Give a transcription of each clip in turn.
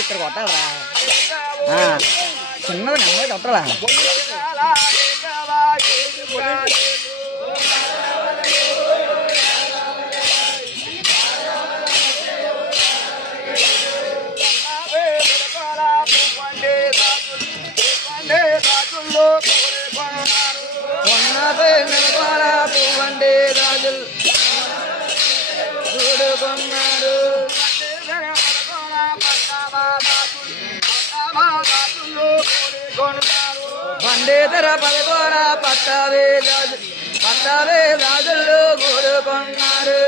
ఇక్కడ కొట్టాలరా చిన్నది నెమ్మది కొట్టాలా కొన్నపై నిలబడ పువ్వండి రాజులు. చూడుకున్నాడు ఇతర పదకొర పట్టవే పట్టవే రాజులు కూడుకున్నారు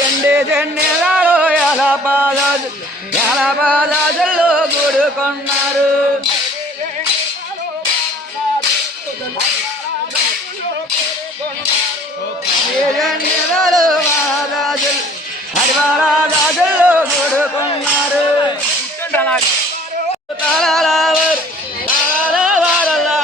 ఎండి జెన్నెలలో ఎలా బాధాజు ఎలా బాధాజులు కూడుకున్నారు జెన్నెలలో బాధాజులు హరివారాజులు కూడుకున్నారు తలాలవర్ తలాలవారలా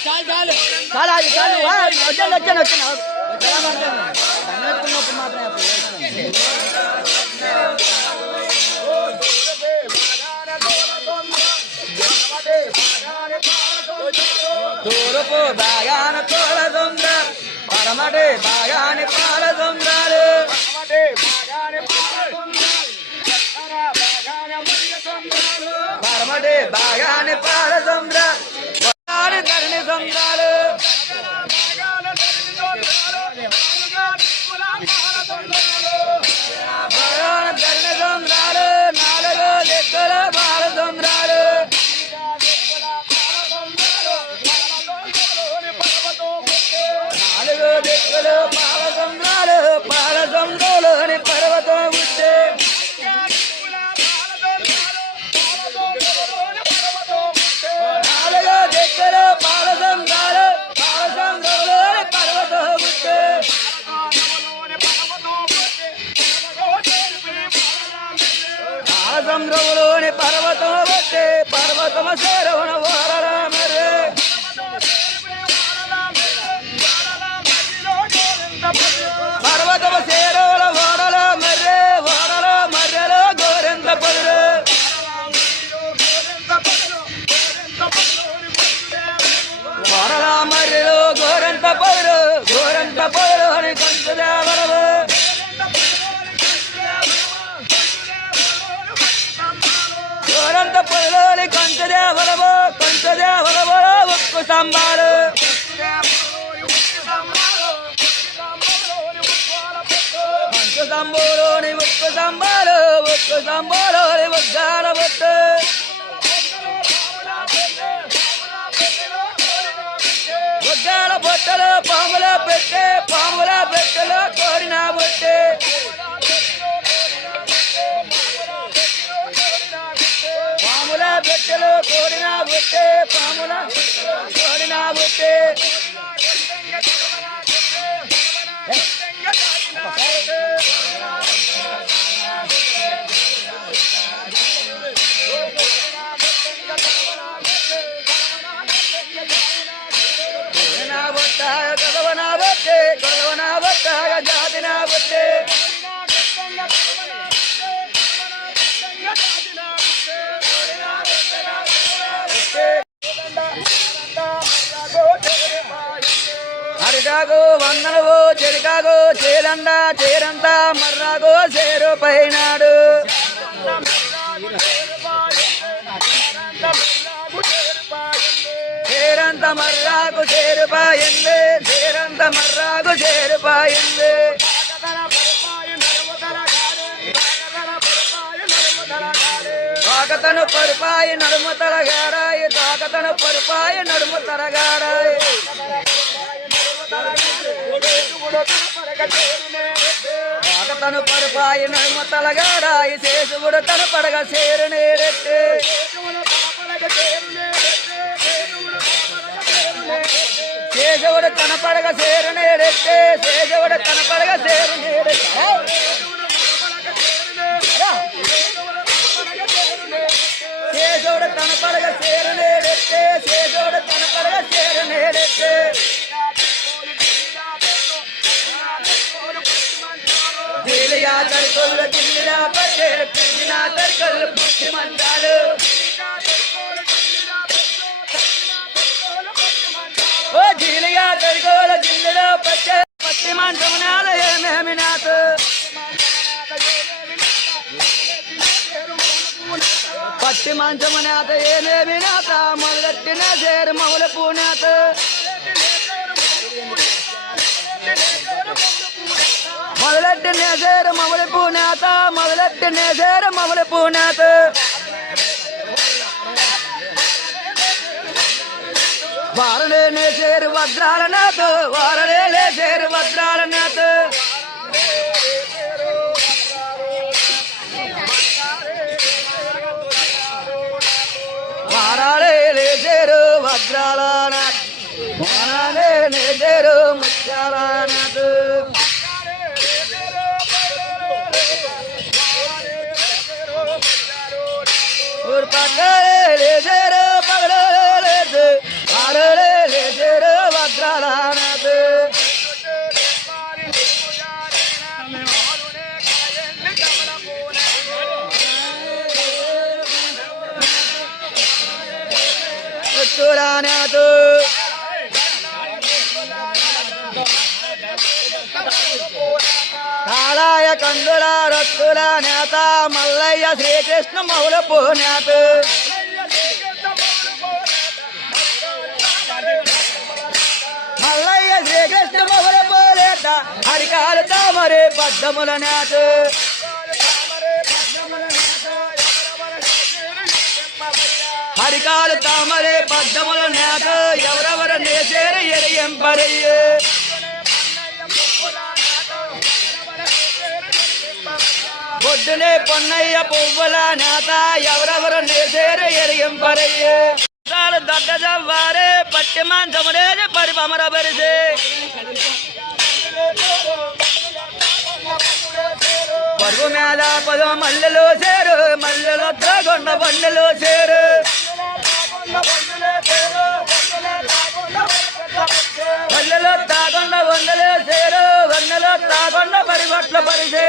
చాలు చాలు చాలు చాలు వచ్చాను వచ్చాను వచ్చాను దండెత్తుకున్నప్పుడు మాత్రమే బాగాన దొంగ పరమటి బాగాని పాల దొంగలు. బాగానే బాగాని పాల ధరణి దొంగలు పర్వతమ చేరవన వారల పర్వతమ చేరవల వాడల మర్రే వాడల మర్రెలో గోరెంత పదురు. వాడల మర్రెలో గోరెంత పదురు. గోరెంత పదురు అని కంచుదేవరవు గోరంత పదులోని కంచుదేవరవు కంచుదేవరవు ఉప్పు సంబారు. కంచు సంబోలోని ఉప్పు సంబారు ఉప్పు సంబోలోని ఉగ్గాల బొట్టు ఉగ్గాల బొట్టలు పాముల పెట్టే పాముల పెట్టెలో కోరిన బొట్టే బొట్టే పాముల కోరిన బొట్టే చేరంత మర్రాకు చేరు పైనాడు చేరంత మర్రాకు చేరు పాయింది చేరంత మర్రాకు చేరు పాయింది తాకతను పరుపాయి నడుము తలగారాయి. తాకతను పరుపాయి నడుము తలగారాయి తోకతను పరుపాయి నడుమ తలగాడాయి శేషువుడు తన పడగ సేరు నేడెట్టే శేషవుడు తన పడగ సేరు నేడెట్టే శేషవుడు తన పడగ సేరు నేడెట్టే శేషవుడు తన పడగ సేరు నేడెట్టే శేషవుడు తన పడగ సేరు నేడెట్టే జిలియా తడుకొల్లు పట్టే తిరిగినా తడుకొల్లు పుట్టి ఓ జిలియా పట్టే పట్టి ఏమేమి నాతో పట్టి మంచము నేత ఏమేమి నాత మొదలెట్టిన చేరు మౌల పూనేత మొదలెట్టి నేసేరు మొదలు పూనేత మొదలెట్టి నేసేరు మొదలు పూనేత వారలే నేసేరు వజ్రాల నాథ వారలే లేసేరు వజ్రాల నాథ. వారాలే లేసేరు వజ్రాల నాథ వారాలే నేసేరు ముత్యాల నేత ஒரு బంధుల రత్తుల నేత మల్లయ్య శ్రీకృష్ణ మౌలపు నేత మల్లయ్య శ్రీకృష్ణ మౌలపు నేత హరికాలు తామరే పద్దముల నేత. హరికాలు తామరే పద్దముల నేత. ఎవరెవరు నేసేరు ఎరియంపరయ్యే పొద్దునే పొన్నయ్య పువ్వుల నేత ఎవరెవరు నేసేరు ఎరిగింపరయ్యే దొడ్డ జవ్వారే పట్టి మాంసములేది పడి పమర పరిసే పరుగు మీద పదో మల్లెలు చేరు మల్లెలు త్రాగొండ బండలు చేరు. మల్లెలు తాగొండ వందలు చేరు వందలు తాగొండ పరిగొట్ల పరిచే.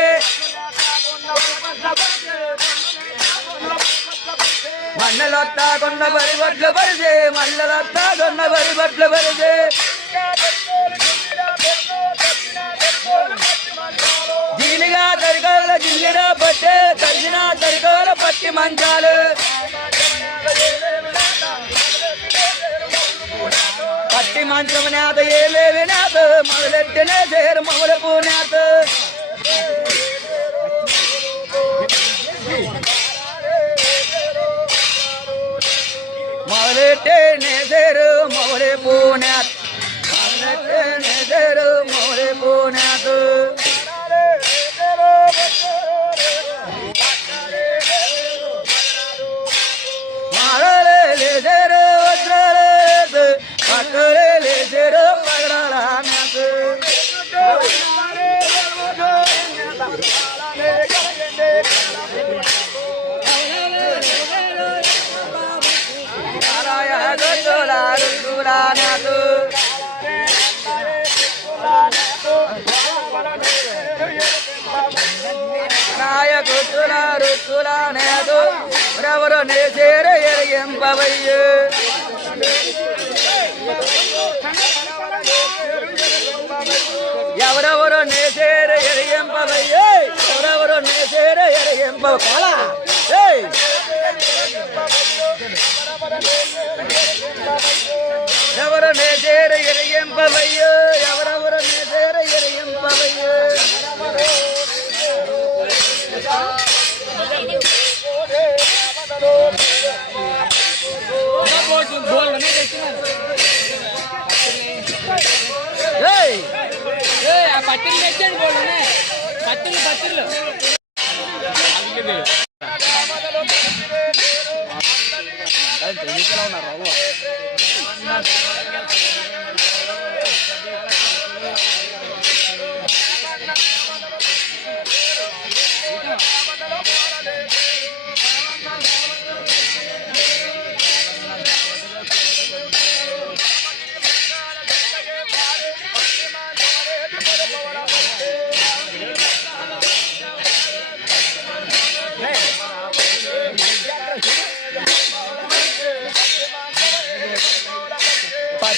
మన్నలొత్తా కొన్న బరి బట్లు పరిసే మల్లలొత్తా కొండ బరి బట్లు పరిసే జీలిగా తరికోల జిల్లిగా పట్టే తరిగిన తరికాల పట్టి మంచాలు. పట్టి మంచం నేత ఏలేవి నేత మొదలెట్టినే మొదలు మొదలపు నేత. మొదలెట్టే నేసేరు మొదలే పూనాత్ మొదలెట్టే నేసేరు మొదలే పూనాత్ మాలలే రుతుల నేదు ఎవరు నేసేర ఎరిగింపవయ్యు ఎవరెవరు నేసేర ఎరిగింపవయ్యే ఎవరెవరు నేసేర ఎరిగింప కాలా ఏయ్. ఎవరు ఏయ్ బట్టలు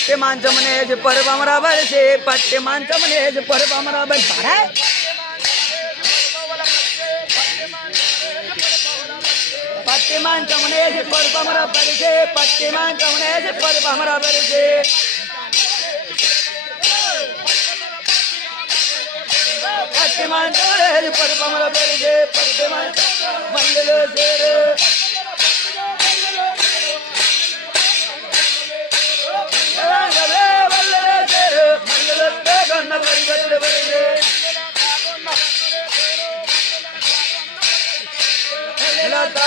పట్టిన తెచ్చండి బోల్డనే బట్టిల్లు బట్టిల్లు పట్టి మంచమునేసి పరుపమర బలిసి పట్టి మంచమునేసి పరుపమర బలిసి పారా పట్టి మంచమునేసి పరుపమర బలిసి పట్టి మంచమునేసి పరుపమర బలిసి పట్టి మంచమునేసి పరుపమర బలిసి పట్టి మంచం మల్లెలు చేరు వల్లలే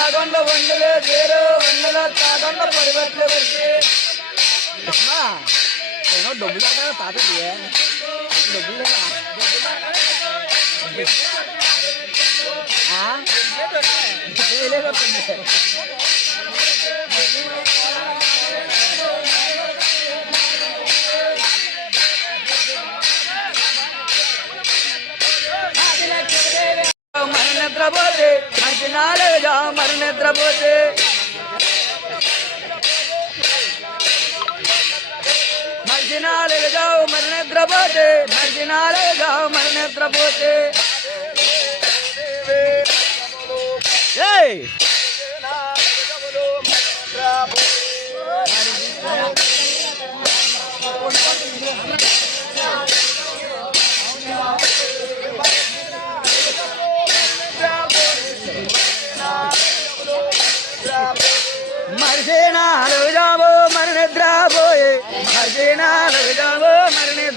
తాగొండ వందలే చేరు వందల తాగొండ పరిగే నేను డబ్బులు కట్టాను తాతకి డబ్బులు లేదా? ఆ? వేలే మరి నిద్రపోతే మంచి నాలుగుగా మరి నిద్రపోతే మంచి నాలుగుగా మరి నిద్రపోతే మంచి నాలుగుగా మరి నిద్రపోతే ఏయ్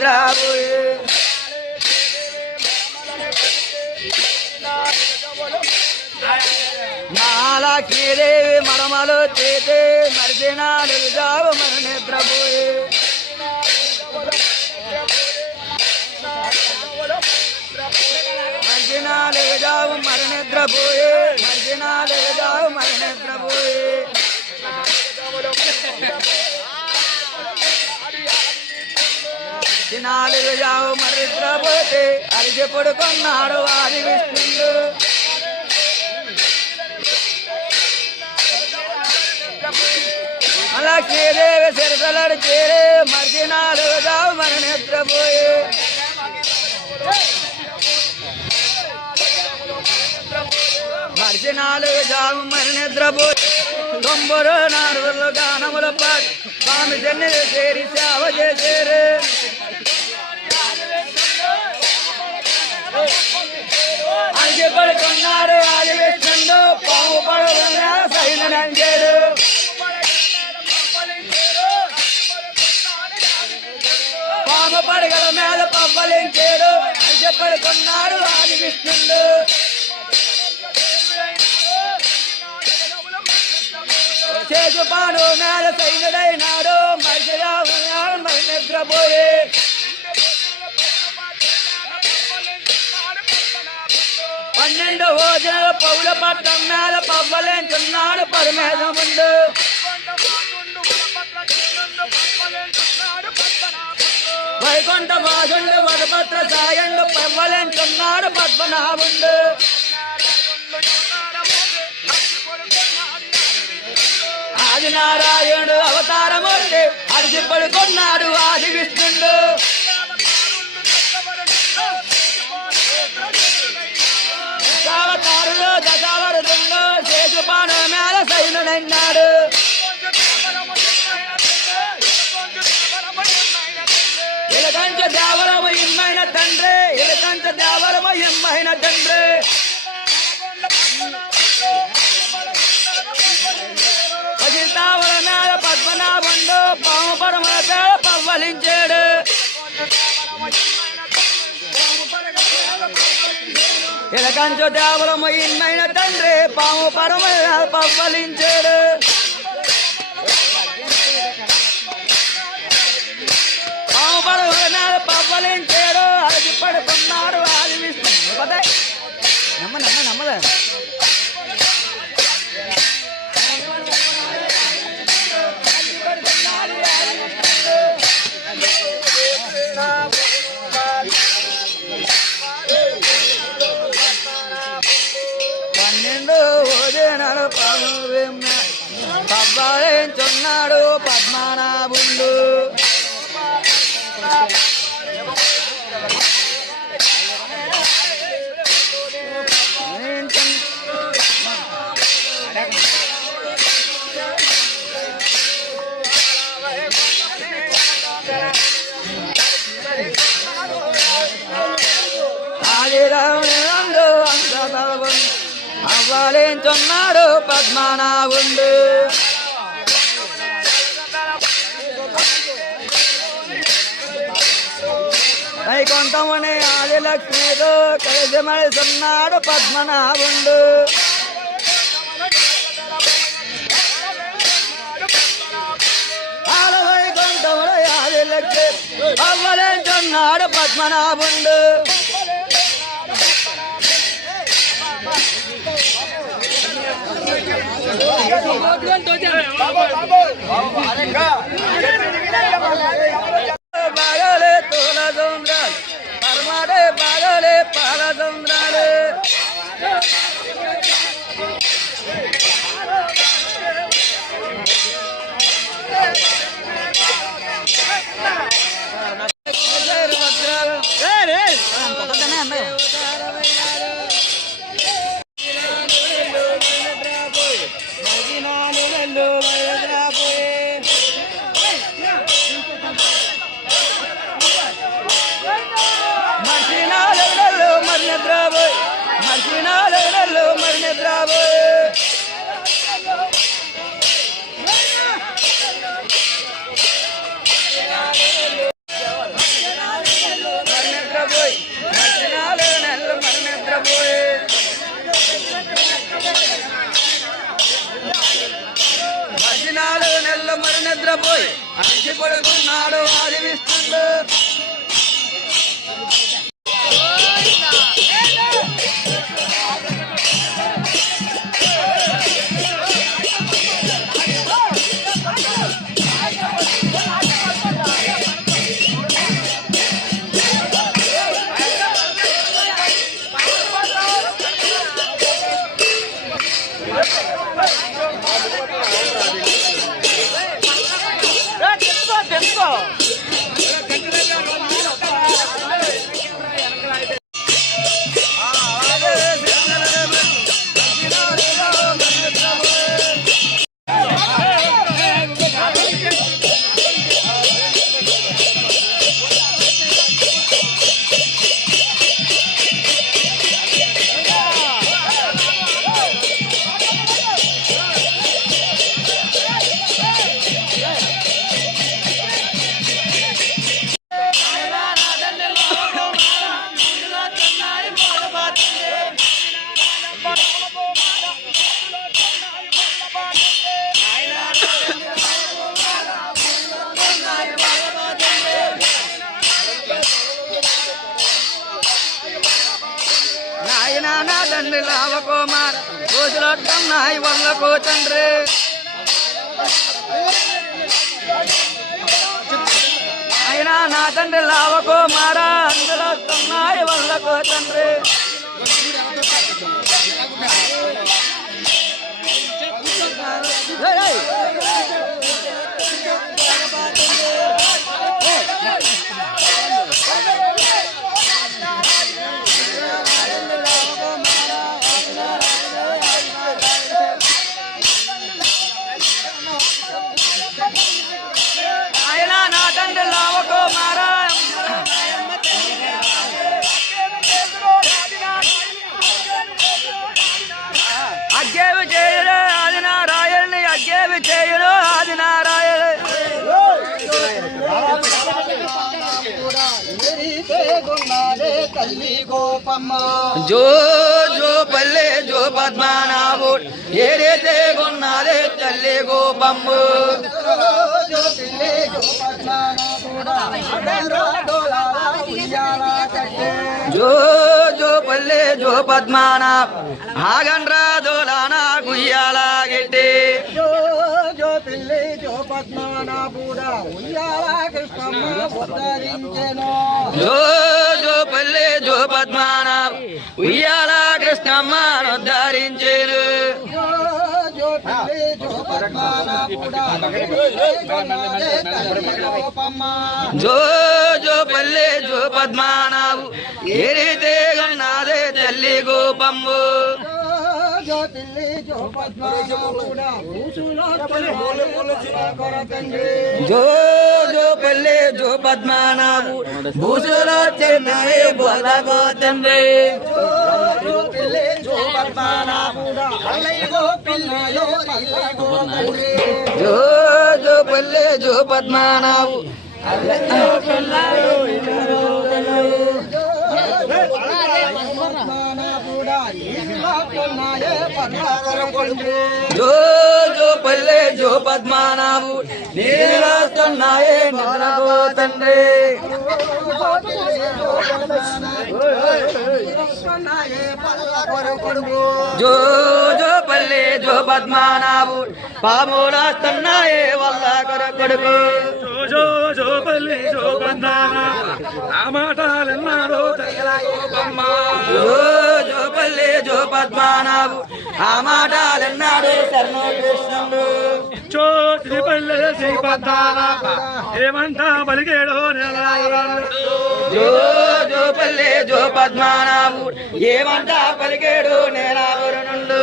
మరి నిద్రపోయే మాలక్ష్మీదేవి మరమలు చేతే మరిసేనాలు జాబో మరి నిద్రపోయే మరిసినాలు జాబు మరి నిద్రపోయే మరిసినాలు జాబు మరి నిద్రపోయే నాలుగు జావు మరి నిద్రపోతే అరిసి పడుకున్నాడు ఆది విష్ణుడు. లక్ష్మీదేవి సిరసలడు చేరే మరిసినాలు జావు మన నిద్రపోయే మరిచి నాలుగు జాము మరి నిద్రపోయి తొంభరు నాలుగు గానముల పాటి స్వామి సన్నిధి చేరి సేవ చేసేరు. అది పడుకున్నాడు అది విష్ణుడు పాము పడుకున్నా సైన నంజేడు పాము పడగల మీద పవ్వలించాడు అది పడుకున్నాడు ఆది విష్ణుడు చేసు పాడు మేల సైనుడైనాడు మరిచిగా ఉన్నాడు మరి నిద్రపోయే పన్నెండు పౌల పట్టం మేల పవ్వలేంచున్నాడు పరమేశముండు వైకుంఠ వాసుండు వరపత్ర సాయండు పవ్వలేంటున్నాడు పద్మనాభుండు. ఆదినారాయణుడు అవతారమూర్తి అడిసి పడుకున్నాడు ఆది విష్ణుడు. ಮಹಿನಚಂದ್ರೆ పజితావరణాల పద్మనాభండు పాము పరమతాల పవ్వలించాడు ఇలకంచు దేవలము ఇన్నైన తండ్రి పాము పరమ పవ్వలించాడు కమనే ఆది లక్ష్మితో కలిసి మడిసున్నాడు పద్మనాభుండు. ఆలవై అవ్వలేంటున్నాడు పద్మనాభుండు. బాగాలే తోలదొండ్ర ಚಂದ್ರನೇ గోపమ్మ జో జో పల్లె జో పద్మనాభు ఏదైతే కొన్నాదే తల్లి గోపమ్మ జో పిల్లి జో పద్మనాభుడా డోలాల ఉయ్యాల కట్టే జో జో పల్లె జో పద్మనాభ ఆగండ్రా దోలానా గుయ్యాల గెట్టి జో జో పల్లె జో పద్మనాభ ఉయ్యాల కృష్ణమ్మ ఉద్ధరించేరు జో జో పిల్లి జో పద్మనాభు ఏదైతే కొన్నాదే తల్లి గోపమ్ము జో పిల్లి జో పద్మానావు జో పల్లె జో పద్మనాభు తండ్రి జో జో పద్మనాభుడా పిల్లయో తండ్రి జో జో పల్లె జో పద్మనాభు జో జో పల్లె జో పద్మనాభు నీరాస్తున్నాయే నిద్రగో తండ్రి కొన్నాయే పల్లకర కొడుకు జో జో పల్లె జో పద్మనాభు పాములాస్తున్నాయే వల్ల కొర కొడుకు జో జో పల్లి జో బంధాన ఆ మాటలెన్నారో తగలగోపమ్మ జో జో పల్లె జో పద్మనాభు. ఆ మాటలన్నాడు? శరణు కృష్ణుడు చో శ్రీ పల్లె శ్రీ పద్మాన ఏమంటా పలికేడో జో జో పల్లె జో పద్మనాభు ఏమంట పలికేడు నేనావరుణుండు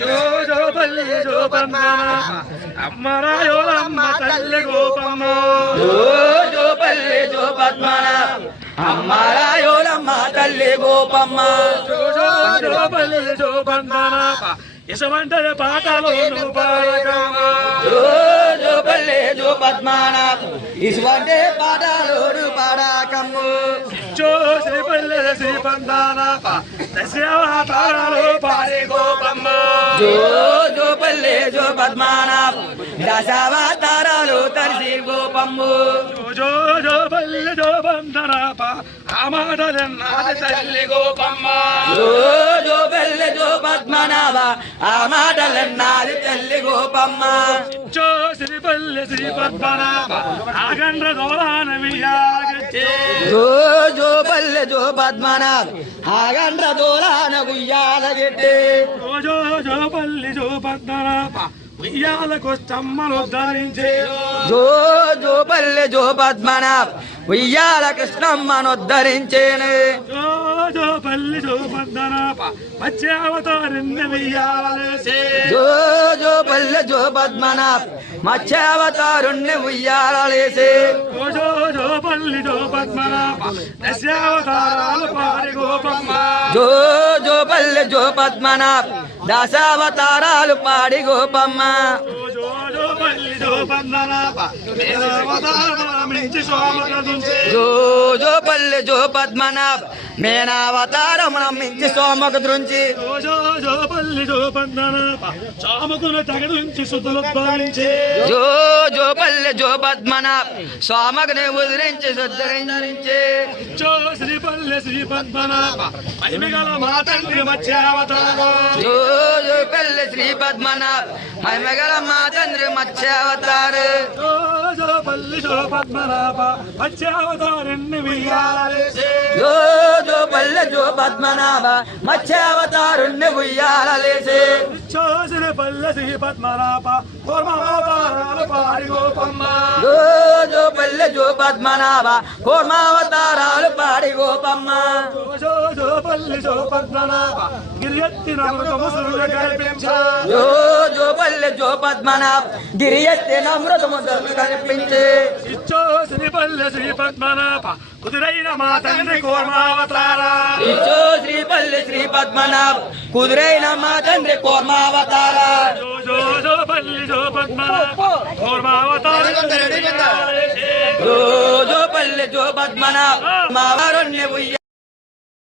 జో జో పల్లి జో బంధాన అమ్మరాయోలమ్మ తల్లి గోపమ్మ. జో జో పల్లె జో పద్మనాభు అమ్మారాయోలమ్మ తల్లి గోపమ్మ. జో జో జో పల్లి జో బంధాన ఇసమంటే పాటలు జో పల్లె జో పద్మనాభు ఇసువంటే పాటలోడు పాడాకమ్ము. జో శ్రీ పల్లె శ్రీ బంధాన దశావతారాలు పాడే గోపమ్మ. జో జో పల్లె పద్మనాభు. దశావతారాలు తరిసి గోపమ్ము జో జో పల్లె జో బంధనాప ఆ మాటలెన్నాది తల్లి గోపమ్మ జో జో జో పద్మనాభ ఆ తల్లి గోపమ్మ జో శ్రీ పల్లె శ్రీ పద్మనాభ ఆగండ్ర దోలాన వియాగచ్చే జో జో పల్లె జో పద్మనాభ ఆగండ్ర దూరాన గుయ్యాలగెట్టి జో జో జో పల్లి జో పద్మనాభ. ఉయ్యాలకొచ్చమ్మను ధరించే జో జో పల్లె జో పద్మనాభ ఉయ్యాల కృష్ణమ్మను ఉద్ధరించేను జో జో పల్లి జో పద్మనాభ మత్స్యావతారిని వియ్యాలసే జో జో పల్లె జో పద్మనాభ మత్స్యావతారుణ్ణి ఉయ్యాలలేసే జో జో జో పల్లి జో పద్మనాభ దశావతారాలు పాడి గోపమ్మ జో జో పల్లె జో పద్మనాభ దశావతారాలు పాడి గోపమ్మ. జో పల్లి జో పద్మనాభ మేనావతారమున మించి సోమక దృంచి జో జో పల్లి జో పద్మనాభ చామకున తగడుంచి సుతులు భావించే జో జో పల్లె జో పద్మనాభ సోమకుని ఉదిరించి సుద్ధరించి జో శ్రీ పల్లె శ్రీ పద్మనాభ మహిమగల మా తండ్రి మత్స్యావతారం. జో జో పల్లె శ్రీ పద్మనాభ మహిమగల మా తండ్రి మత్స్యావతారు జో పల్లి పద్మనాభ వియ్యాలేసే జో జో పల్లె జో పద్మనాభ మత్స్యావతారుణ్ణి ఉయ్యాలలేసే జో శ్రీ పల్లె శ్రీ పద్మనాభ కూర్మావతారాలు పాడి గోపమ్మ జో జో పల్లె జో పద్మనాభ కూర్మావతారాలు పాడి గోపమ్మ జో జో జో పల్లి జో పద్మనాభ గిరియత్తిన అమృతము సూర్య కల్పించా జో జో పల్లె జో పద్మనాభ గిరి ఎత్తిన అమృతము కనిపించే ఇచ్చో శ్రీ పల్లె శ్రీ పద్మనాభ కుదురైన మా తండ్రి కూర్మావతారా ఇచ్చో శ్రీ పల్లె శ్రీ పద్మనాభ కుదురైన మా తండ్రి కూర్మావతార. జో జో జో పల్లి జో పద్మనాభ కూర్మావతారం. జో జో పల్లె జో పద్మనాభ మా వరుణ్ణి ఉయ్య.